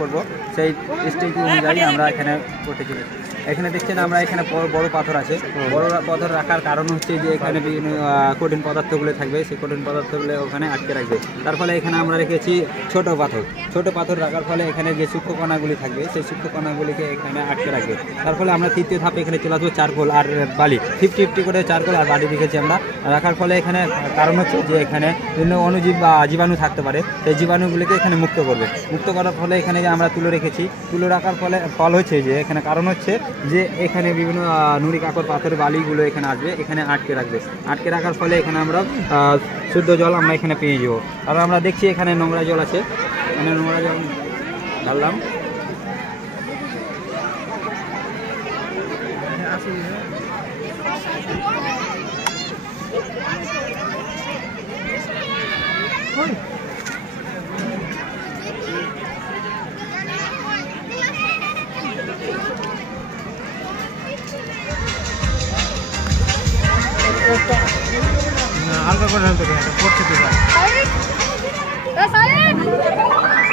করব সেই স্টেজ অনুযায়ী আমরা এখানে করতে চলেছি। এখানে দেখছেন আমরা এখানে বড় পাথর আছে। বড় পাথর রাখার কারণ হচ্ছে যে এখানে বিভিন্ন কঠিন পদার্থগুলো থাকবে, সেই কঠিন পদার্থগুলো ওখানে আটকে রাখবে। তার ফলে এখানে আমরা রেখেছি ছোট পাথর রাখার ফলে এখানে যে সূক্ষ্ম কণাগুলি থাকবে সেই সূক্ষ্ম কণাগুলিকে এখানে আটকে রাখবে। তার ফলে আমরা তৃতীয় ধাপে এখানে চলে আসবো চারকোল আর বালি, 50-50 করে চারকোল আর বালি রেখেছি আমরা রাখার ফলে এখানে কারণ হচ্ছে যে এখানে বিভিন্ন অণুজীব বা জীবাণু থাকতে পারে, সেই জীবাণুগুলিকে এখানে মুক্ত করবে। মুক্ত করার ফলে এখানে আমরা তুলে রেখেছি। তুলে রাখার ফল হচ্ছে যে এখানে কারণ হচ্ছে যে এখানে বিভিন্ন নুড়ি কাকর পাথরের বালিগুলো এখানে আসবে, এখানে আটকে রাখবে। আটকে রাখার ফলে এখানে আমরা শুদ্ধ জল আমরা এখানে পেয়ে যাবো। আর আমরা দেখছি এখানে নোংরা জল আছে, এখানে নোংরা জল ঢাললাম।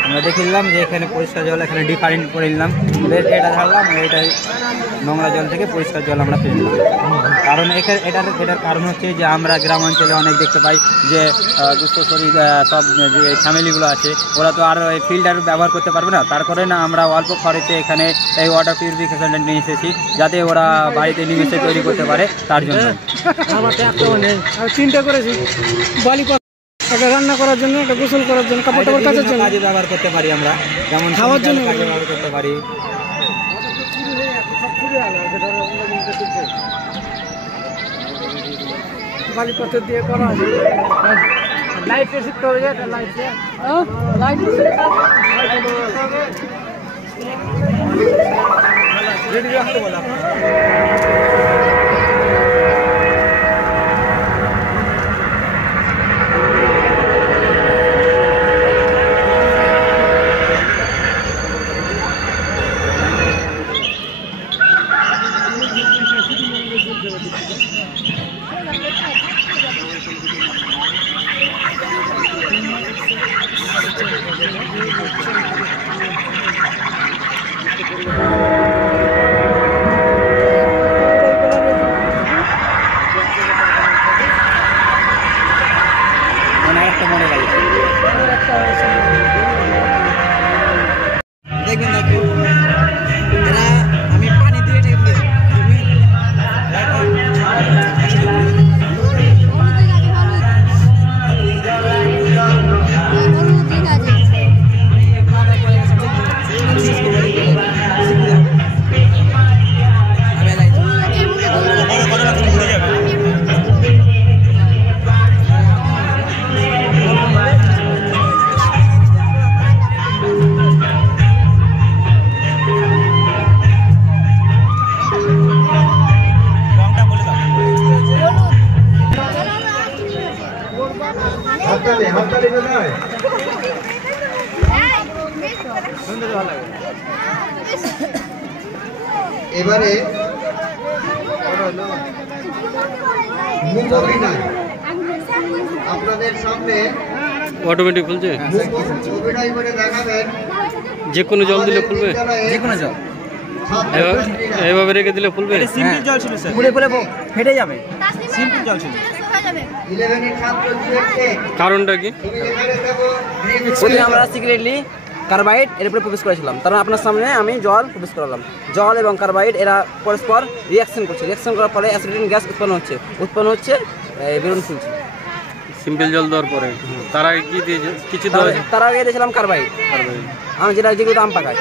আমরা দেখে নিলাম যে এখানে পরিষ্কার জল এখানে ডিফারেন্ট করে নিলাম, এটা ঢাললাম, এইটাই নোংরা জল থেকে পরিষ্কার জল আমরা পেয়ে নিলাম। কারণ এটার কারণ হচ্ছে যে আমরা গ্রামাঞ্চলে অনেক দেখতে পাই যে দুস্থ শরীর সব যে ফ্যামিলিগুলো আছে ওরা তো আর ফিল্টার ব্যবহার করতে পারবে না। তারপরে না আমরা অল্প খরচে এখানে এই ওয়াটার পিউরিফিকেশনটা নিয়ে এসেছি যাতে ওরা বাড়িতে নিমেষে তৈরি করতে পারে, তার জন্য চিন্তা করেছি বালি একটা রান্না করার জন্য, একটা গোসল করার জন্য, কাপড় টাপড় কাচার জন্য কাজে ব্যবহার করতে পারি আমরা, যেমন খাওয়ার জন্য কাজে ব্যবহার করতে পারি। বালি পাথর দিয়ে করা আছে। লাইট শিখতে হবে, লাইট রেডি রাখতে বলা। এবারে মুখ অভিনয় আপনাদের সামনে অটোমেটিক খুলছে, অভিনয় করে দেখাবেন। যে কোনো জল দিলে খুলবে, যে কোনো জল এইভাবে রেখে দিলে খুলবে। সিম্পল জল ছিল স্যার, খুলে ফেটে যাবে, সিম্পল জল ছিল। 11 এর ছাত্র দিয়েছে, কারণটা কি? প্রথমে আমরা সিক্রেটলি কার্বাইড এর উপরে প্রবেশ করেছিলাম, তারপর আপনার সামনে আমি জল প্রবেশ করালাম। জল এবং কার্বাইড এরা পরস্পর রিয়াকশন করছে, রিয়াকশন করার ফলে অ্যাসিডিক গ্যাস উৎপন্ন হচ্ছে বেলুন ফুলছে। সিম্পল জল দেওয়ার পরে তার আগে কি দিয়েছে? কিছু দেওয়া, তার আগে দিয়েছিলাম কার্বাইড, আমি যেগুলো আম পাকায়।